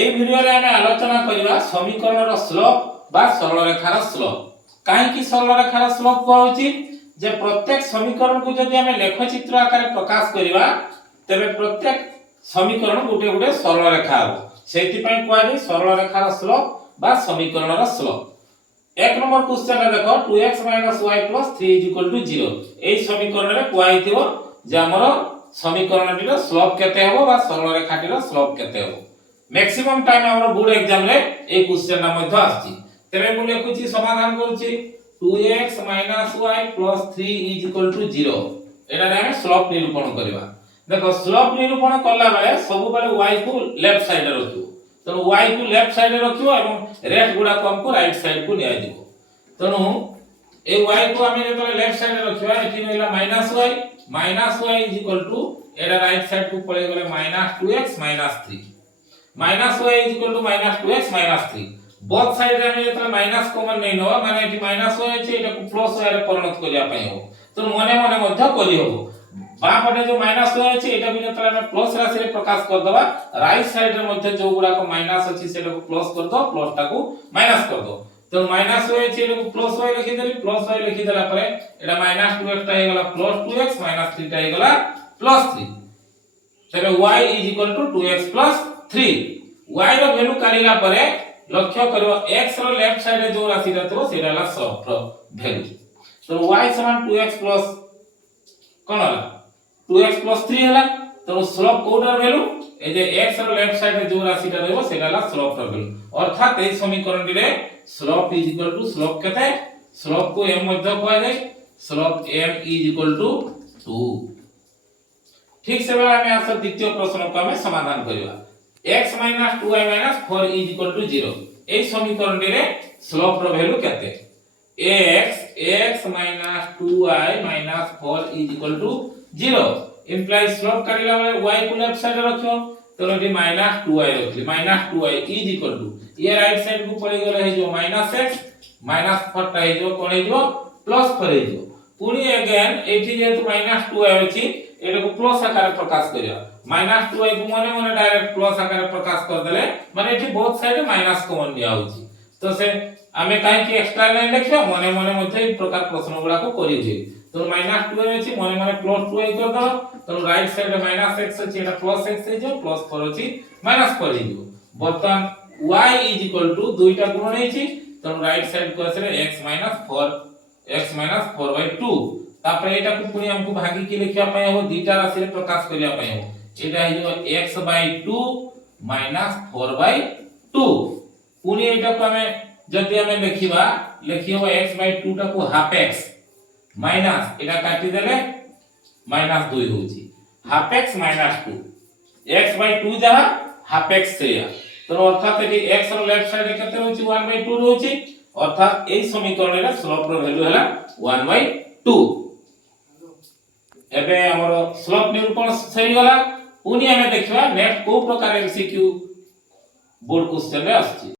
এই ভিডিওরে আমি আলোচনা করিবা সমীকরণের স্লোপ বা সরলরেখার স্লোপ। কাহিকি সরলরেখার স্লোপ কହୁଛି যে প্রত্যেক সমীকরণକୁ যদি আমি লেখচিত্র আকারে প্রকাশ করিবা তবে প্রত্যেক সমীকরণ গুটে গুটে সরলরেখা হবে। সেইতিপাই কোয়াজি সরলরেখার স্লোপ বা সমীকরণের স্লোপ। এক নম্বর কোশ্চেনে দেখো 2x - y + 3 0 এই সমীকরণে কোয়াইতিব যে আমার সমীকরণটির স্লোপ কেতে হবে বা সরলরেখাটির স্লোপ কেতে হবে। मैक्सिमम टाइम हमर बोर्ड एग्जाम रे ए क्वेश्चन ना मध्य आछि तबे मु लिखुछि समाधान करूछि 2x - y + 3 0 एटा रे हम स्लोप निरूपण करबा। देखो स्लोप निरूपण करला बेले सब बेले y को लेफ्ट साइड रे रखियो तनो y को लेफ्ट साइड रे रखियो एवं रेट गुडा को हमको राइट साइड को निया दिबो। तनो ए y को हम जेतले लेफ्ट साइड रे रखिबा एठी रहला -y एटा राइट साइड को पळे गेले -2x - 3 minus y is equal to minus 2x minus 3 both side रे हम जेतले माइनस कॉमन नै नवा माने एठी माइनस y अछि एटा को प्लस y रे परिणत करिया पई हो तो मने मने मध्य करि हो बा पटे जो माइनस y अछि एटा भी जेतले हम प्लस राशि रे प्रकाश कर दबा राइट साइड रे मध्य जो गुडा को माइनस अछि सेटा को प्लस कर दो प्लस ता को माइनस कर दो तो माइनस y अछि एटा को प्लस y लिखि देली प्लस y लिखि देला परे एटा माइनस 2x ता हे गेला प्लस 2x माइनस 3 ता हे गेला प्लस 3 तबे y is equal to 2x plus 3 y row value काढिला परे लक्ष्य करियो x रो लेफ्ट साइड रे जो राशि रहतो सेटा ला सॉफ्ट वैल्यू तो y समान 2x प्लस कोन होला 2x प्लस 3 होला तो स्लोप कोडर वैल्यू ए जे x रो लेफ्ट साइड रे जो राशि रहबो सेटा ला स्लोप वैल्यू अर्थात ए समीकरण रे slope is equal to slope केते स्लोप को m मध्य कोआ जाय slope m is equal to 2। ठीक से बेला हम आंसर द्वितीय प्रश्न को हम समाधान करिवा x - 2y - 4 is equal to 0 এই সমীকরণ রে স্লোপ র ভ্যালু কেতে x - 2y - 4 is equal to 0 implies slope काढिला बेले y को लेफ्ट साइड रे रखियो तो एटी -2y रखली -2y is equal to ये राइट साइड को पळे गेले हे जो -x -4 ता हे जो कोन हे जो +4 हे जो पुनी अगेन एठी जेतु -2y अछि एटा को प्लस आकार प्रकाश करिया -2y को मने मने डायरेक्ट प्लस आकार प्रकाश कर देले माने एठी बोथ साइड माइनस कॉमन निया होची तो से हमें काहे कि एक्स्ट्रा लाइन लिखियो मने मने मध्ये ई प्रकार प्रश्न गुडा को करियो जे तो -2y अछि मने मने +2y कर दो तो राइट साइड -x अछि एटा +x हे जो +4 अछि -4 हे जो बर्तन y इज इक्वल टू दुईटा गुण नेछि तो राइट साइड को आसे x - 4/2 तापर एटा को पुनी हमको भागी के लिखिया पय हो दीटा राशि रे प्रकाश करिया पय हो एटा हे जो x/2 - 4/2 पुनी एटा को हमें जदी हमें लिखियो x/2 टा को हाफ x माइनस एटा काटी देले -2 होची हाफ x - 2 x/2 जहा हाफ x सेया तो अर्थात एटी x रो लेफ्ट साइड केते होची 1/2 होची अर्थात ए समीकरण रे स्लोप रो वैल्यू हला 1/2 एबे हमरो स्लोप निरूपण सही गला पुनी हमें देखिबा नेक्स्ट को प्रकार एमसीक्यू बोर्ड क्वेश्चन रे आछि।